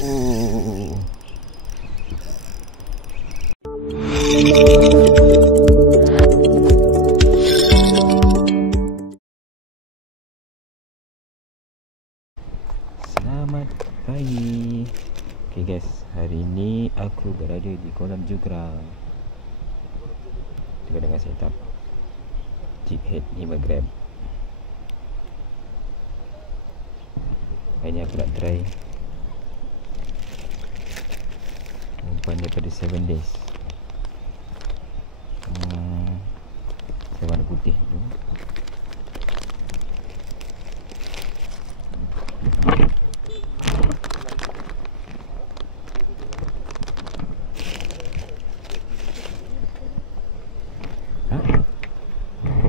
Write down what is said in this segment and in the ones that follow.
Oh. Selamat pagi. Okay guys, hari ini aku berada di kolam Jugra juga dengan setup jig head 5 gram. Hari ni aku nak try umpan daripada 7 days. Saya warna putih dulu.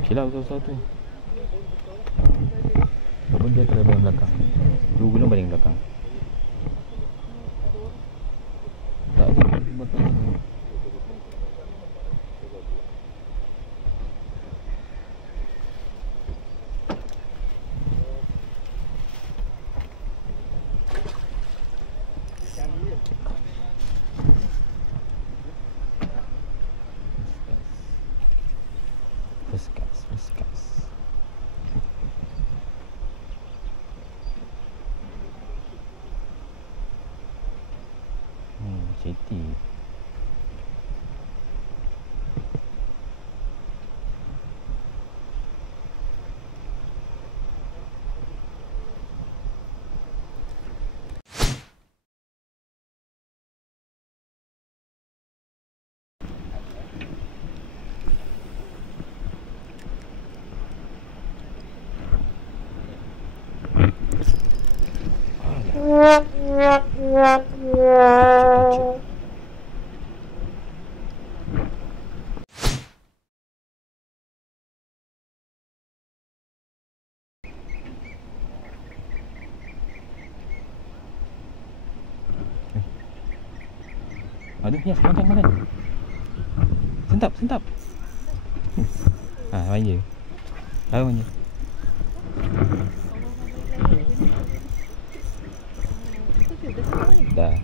Okey lah besar-besar tu. Walaupun dia kena baling belakang. Dua gulung baling belakang. Tak belakang. First cast. Ceti. Aduh, ya, makan. Sentap. Main je. Tahu main je. Dah.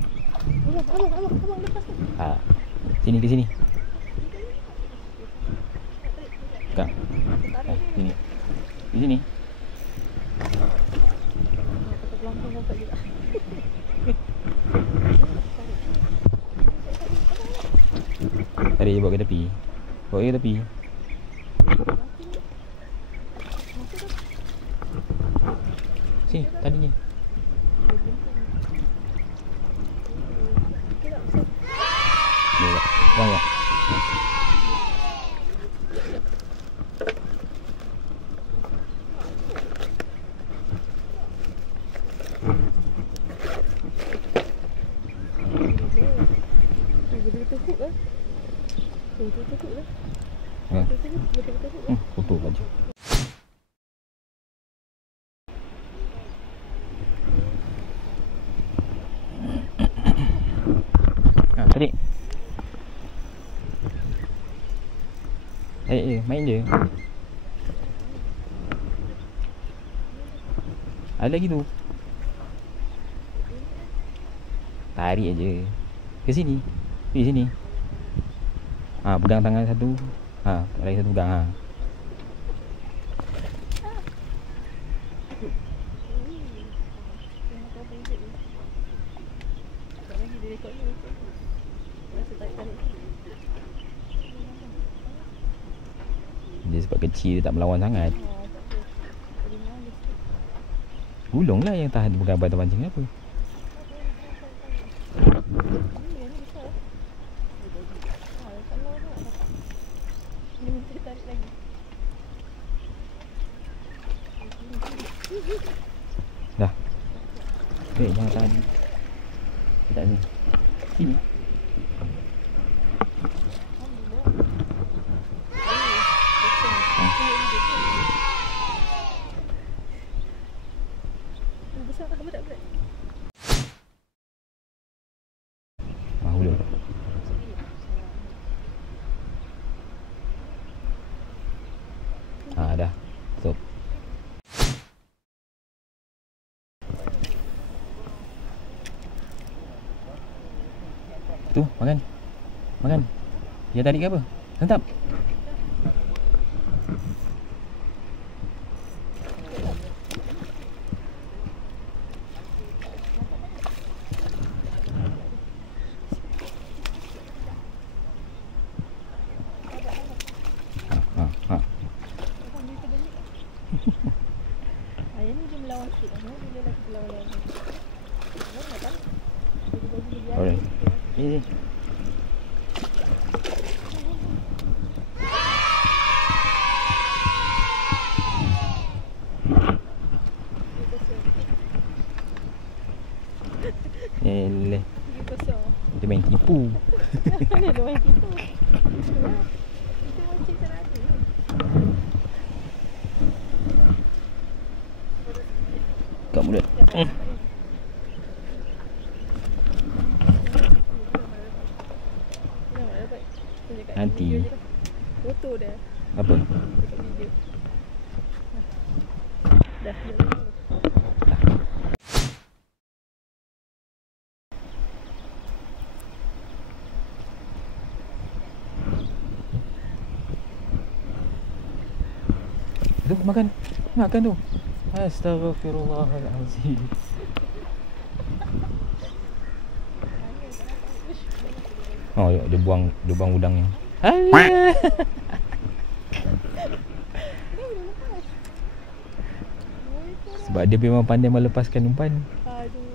Sini ke sini. Kak. Sini. Di sini. Tarik je bawa ke tepi. Bawa ke tepi. Sini, tadinya. Banyak. Foto baju. Tarik. Tarik je, main je. Ada lagi tu. Tarik aje. Ke sini. Di sini. Pegang tangan satu. Lagi satu pegang. Dia sebab kecil, dia tak melawan sangat. Gulung lah yang tahan, bukan abang terpancing apa. Dah. Jangan tahan. Tak ni. Sini. Dah. Stop. Tu, makan. Makan. Dia tarik ke apa? Santap. Ayah ni dia melawan sikit. Dia lagi melawan. Alright. Ini. Eleh. Dia main tipu. Dia main tipu. Itu mancing teradu. Kat mulut. Nanti. Foto dah. Apa? Dekat video. Dah. Tu makan. Makan tu. Astaghfirullahalazim. Oh, dia buang udangnya. Alah. Sebab dia memang pandai melepaskan umpan. Aduh.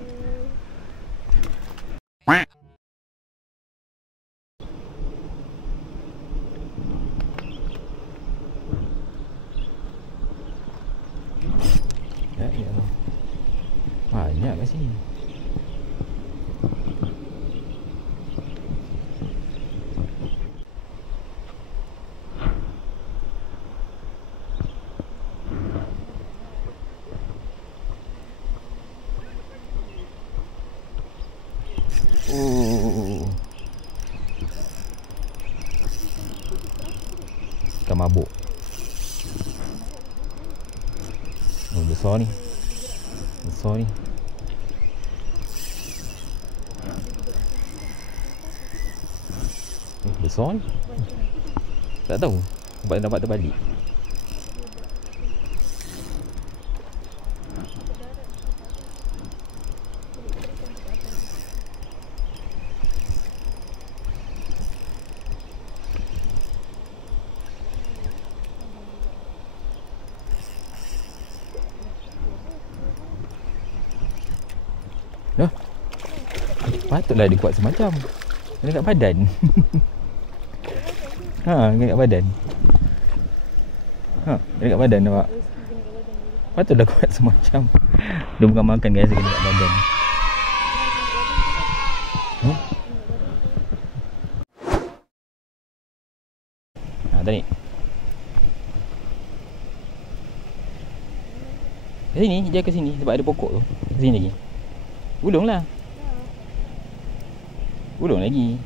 Ya Allah. Banyak kat sini. Ikan mabuk. Oh, besar ni. Besar ni. Besar ni. Tak tahu. Dapat terbalik. Dah. Patutlah dia kuat semacam. Kena kat badan. Kena kat badan. Kena kat badan nampak. Patutlah kuat semacam. Dia bukan makan guys, kena kat badan. Tadi. Ke sini, dia ke sini sebab ada pokok tu. Ke sini lagi. Gulung lah. Gulung lagi.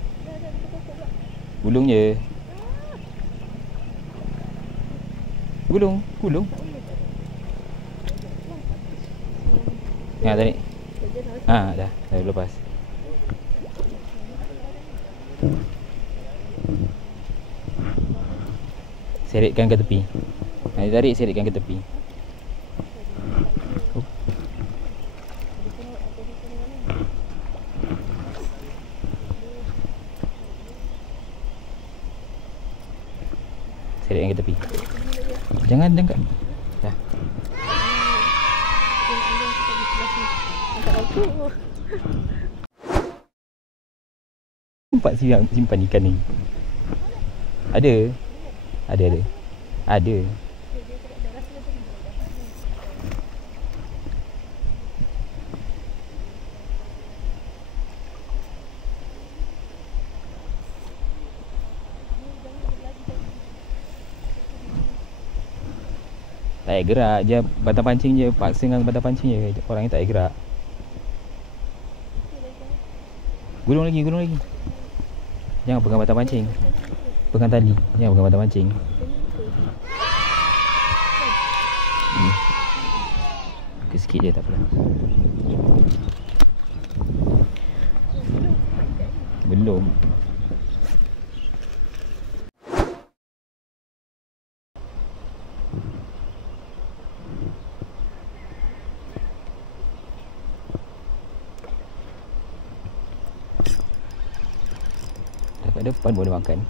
Gulung je. Gulung. Tadi. Dah lepas. Seretkan ke tepi. Tarik, seretkan ke tepi. Seretkan ke tepi. Jangan dah. Tempat simpan ikan ni. Ada. Tak payah gerak je, batang pancing je. Paksa dengan batang pancing je. Orang ni tak payah gerak. Gulung lagi. Jangan pegang batang pancing. Pegang tali. Jangan pegang batang pancing. Sikit je, tak apalah. Belum. Dekat depan boleh makan.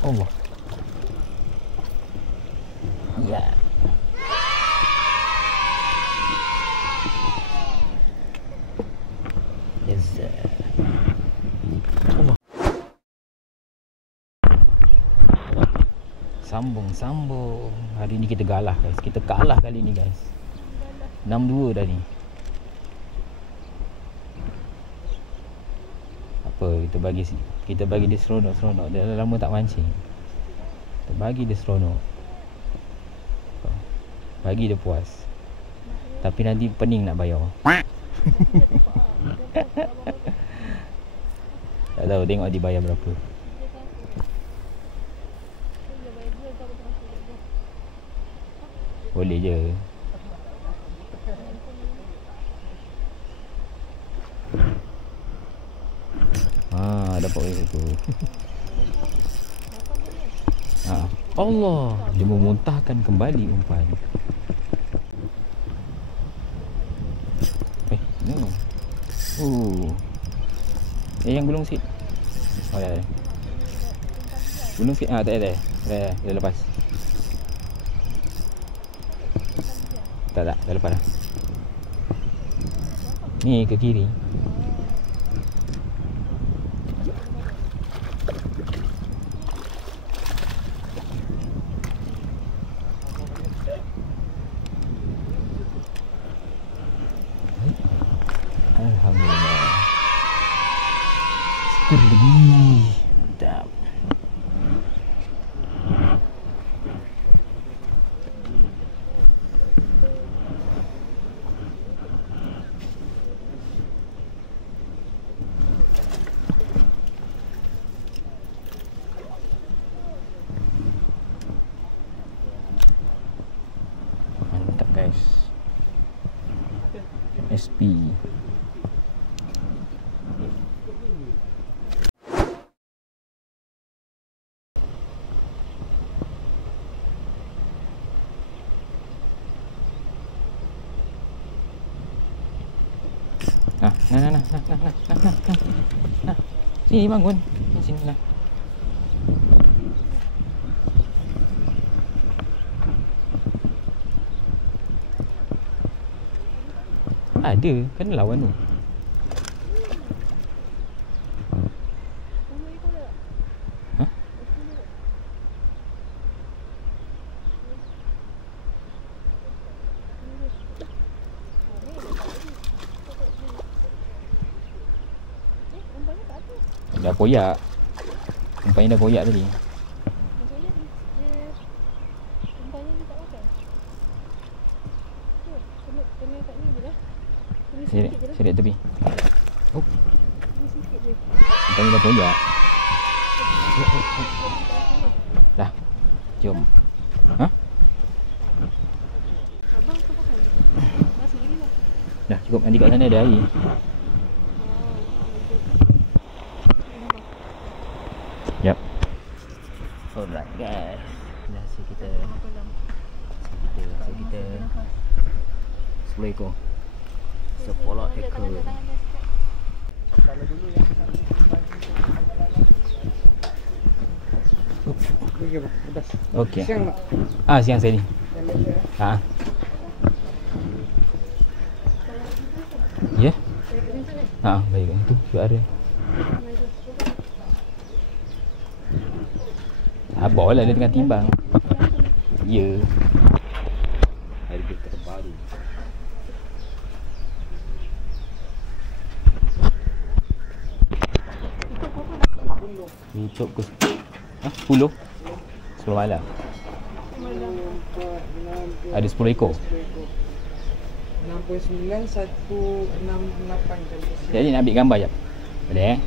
Allah. Ya. Yes. Allah. Sambung. Hari ni kita galah guys. Kita kalah kali ni guys. 6-2 dah ni. Apa kita bagi dia seronok. Dah lama tak mancing. Kita bagi dia seronok. Bagi dia puas. Tapi nanti pening nak bayar. Tak tahu, tengok dibayar berapa. Boleh je. Dapat oleh tu. Allah, dia memuntahkan kembali umpan. No. Yang gulung sikit. Oh ya. Gulung sikit. Tak ada. Dah lepas. Tak, dah lepas dah. Ni ke kiri. Alhamdulillah. Skor lagi. Mantap. Mantap guys. SP. Nah. Sini bangun. Sini lah. Ada, kena lawan tu. Dah koyak. Umpannya dah koyak tadi. Sini tepi. Oh. Umpannya dah koyak. Dah. Jom. Dah cukup, nanti kat sana ada air. Yep. Alright guys. Nasi kita 10 ekor. 10 ekor. Kalau dulu yang okey. Siang tak? Siang saya ni. Ya? Baik. Itu suara. Abang lah dia tengah timbang. Ya. Harga terbaru. Tutup ke 10? 10 malam. Ada 10 ekor. 6.9 168 Jadi nak ambil gambar jap. Boleh